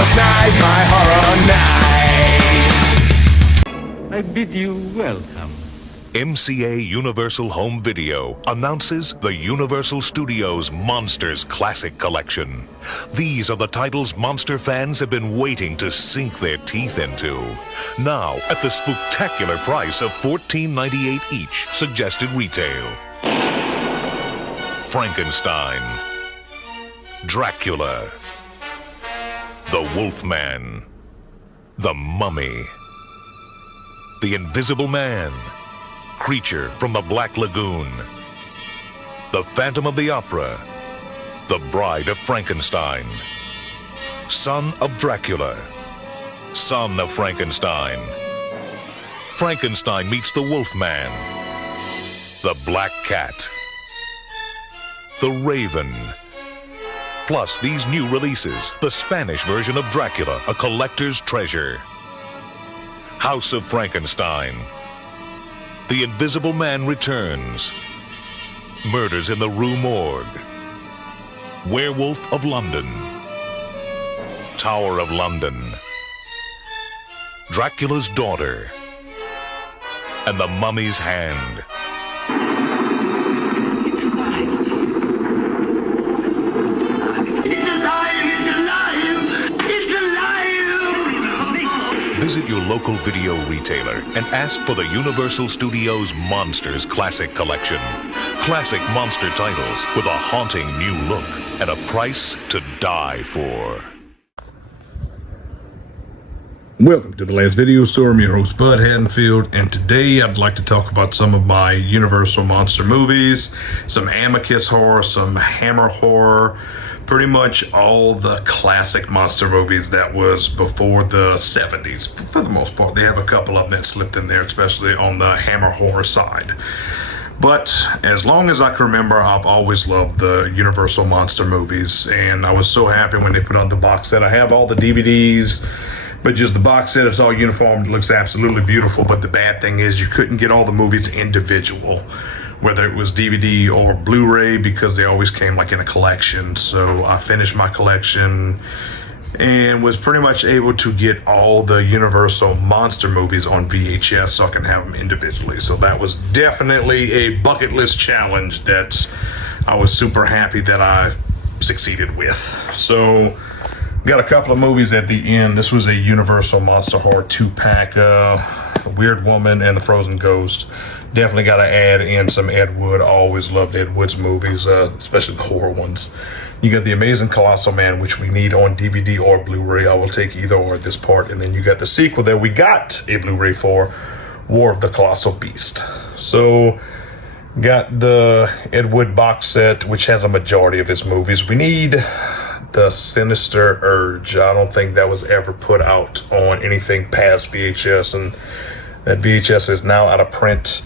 Christmas night's my horror night. I bid you welcome. MCA Universal Home Video announces the Universal Studios Monsters Classic Collection. These are the titles monster fans have been waiting to sink their teeth into. Now, at the spectacular price of $14.98 each, suggested retail. Frankenstein, Dracula, the Wolfman, the Mummy, the Invisible Man, Creature from the Black Lagoon, The Phantom of the Opera, The Bride of Frankenstein, Son of Dracula, Son of Frankenstein, Frankenstein meets the Wolfman, The Black Cat, The Raven, plus these new releases, the Spanish version of Dracula, a collector's treasure, House of Frankenstein, The Invisible Man Returns, Murders in the Rue Morgue, Werewolf of London, Tower of London, Dracula's Daughter, and The Mummy's Hand. Visit your local video retailer and ask for the Universal Studios Monsters Classic Collection. Classic monster titles with a haunting new look at a price to die for. Welcome to the Last Video Store. I'm your host, Bud Haddonfield, and today I'd like to talk about some of my Universal monster movies, some Amicus horror, some Hammer horror, pretty much all the classic monster movies that was before the 70s, for the most part. They have a couple of them that slipped in there, especially on the Hammer horror side. But as long as I can remember, I've always loved the Universal monster movies, and I was so happy when they put out the box set. I have all the DVDs, but just the box set, it's all uniform. It looks absolutely beautiful, but the bad thing is you couldn't get all the movies individual, whether it was DVD or Blu-ray, because they always came like in a collection. So I finished my collection and was pretty much able to get all the Universal monster movies on VHS so I can have them individually. So that was definitely a bucket list challenge that I was super happy that I succeeded with. So got a couple of movies at the end. This was a Universal Monster Horror 2-pack, Weird Woman and The Frozen Ghost. Definitely got to add in some Ed Wood. Always loved Ed Wood's movies, especially the horror ones. You got The Amazing Colossal Man, which we need on DVD or Blu-ray. I will take either or at this part. And then you got the sequel that we got a Blu-ray for, War of the Colossal Beast. So got the Ed Wood box set, which has a majority of his movies. We need the Sinister Urge. I don't think that was ever put out on anything past VHS, and that VHS is now out of print.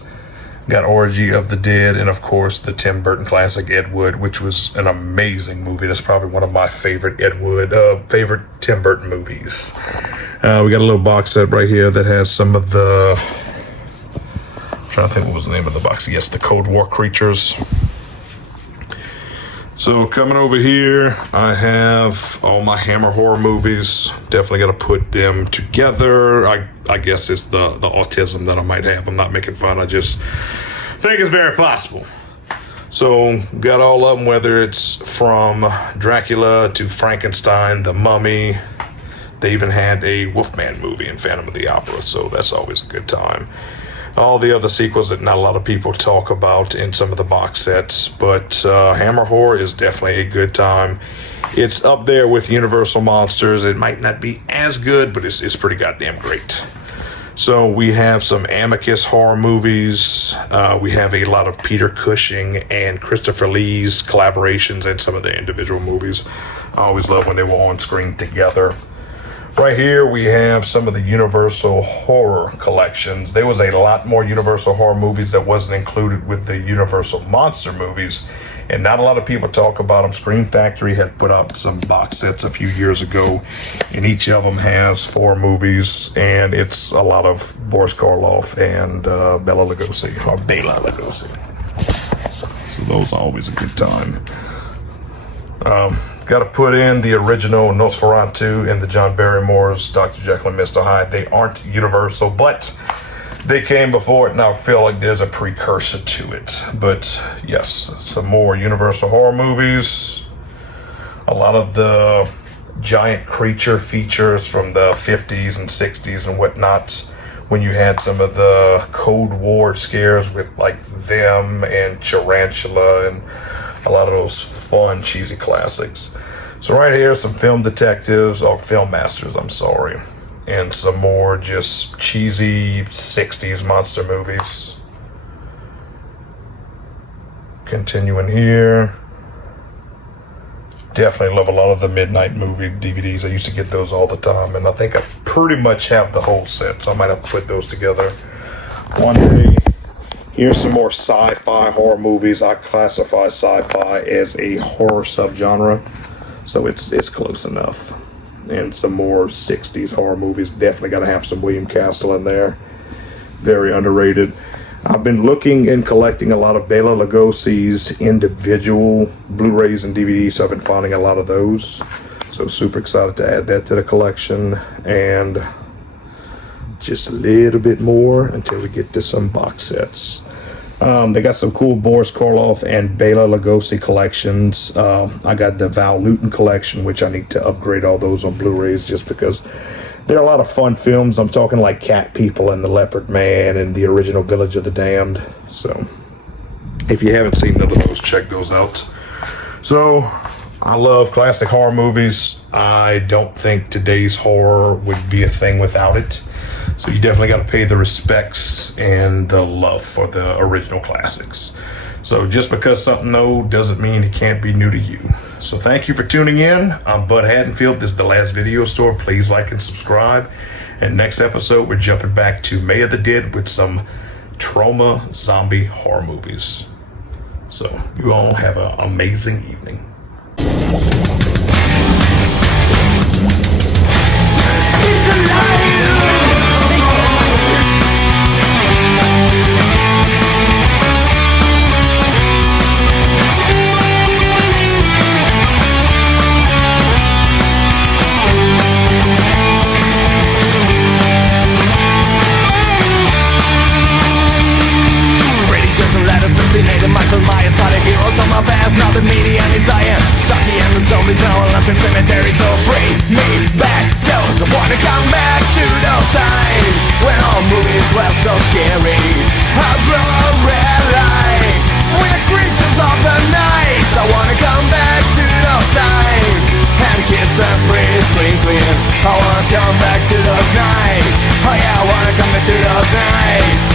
Got Orgy of the Dead, and of course the Tim Burton classic Ed Wood, which was an amazing movie. That's probably one of my favorite favorite Tim Burton movies. We got a little box set right here that has some of the, I'm trying to think what was the name of the box. Yes, the Cold War creatures. So coming over here, I have all my Hammer horror movies. Definitely got to put them together. I guess it's the autism that I might have. I'm not making fun. I just think it's very possible. So got all of them, whether it's from Dracula to Frankenstein, The Mummy. They even had a Wolfman movie in Phantom of the Opera, so that's always a good time. All the other sequels that not a lot of people talk about in some of the box sets, but Hammer Horror is definitely a good time. It's up there with Universal Monsters. It might not be as good, but it's pretty goddamn great. So we have some Amicus horror movies. We have a lot of Peter Cushing and Christopher Lee's collaborations in some of their individual movies. I always love when they were on screen together. Right here we have some of the Universal horror collections. There was a lot more Universal horror movies that wasn't included with the Universal monster movies, and not a lot of people talk about them. Scream Factory had put out some box sets a few years ago, and each of them has 4 movies, and it's a lot of Boris Karloff and Bela Lugosi. So those are always a good time. Got to put in the original Nosferatu and the John Barrymore's Dr. Jekyll and Mr. Hyde. They aren't Universal, but they came before it, and I feel like there's a precursor to it. But yes, some more Universal horror movies. A lot of the giant creature features from the 50s and 60s and whatnot, when you had some of the Cold War scares with like them and Tarantula and a lot of those fun, cheesy classics. So right here, some film detectives, or film masters, I'm sorry. And some more just cheesy 60s monster movies. Continuing here. Definitely love a lot of the Midnight Movie DVDs. I used to get those all the time, and I think I pretty much have the whole set, so I might have to put those together one day. Here's some more sci-fi horror movies. I classify sci-fi as a horror subgenre, so it's close enough. And some more 60s horror movies. Definitely got to have some William Castle in there. Very underrated. I've been looking and collecting a lot of Bela Lugosi's individual Blu-rays and DVDs, so I've been finding a lot of those. So super excited to add that to the collection. And just a little bit more until we get to some box sets. They got some cool Boris Karloff and Bela Lugosi collections. I got the Val Lewton collection, which I need to upgrade all those on Blu-rays just because they're a lot of fun films. I'm talking like Cat People and The Leopard Man and the original Village of the Damned. So if you haven't seen none of those, check those out. So I love classic horror movies. I don't think today's horror would be a thing without it. So you definitely got to pay the respects and the love for the original classics. So just because something old doesn't mean it can't be new to you. So thank you for tuning in. I'm Bud Haddonfield. This is The Last Video Store. Please like and subscribe. And next episode, we're jumping back to May of the Dead with some trauma zombie horror movies. So you all have an amazing evening. Michael Myers are the heroes of my past. Now the media is dying. Chucky and the zombies now all up in cemetery. So bring me back those. I wanna come back to those times when all movies were so scary. I blow a red light. We're creatures of the night. I wanna come back to those times and kiss the breeze clean. I wanna come back to those nights. Oh yeah, I wanna come back to those nights.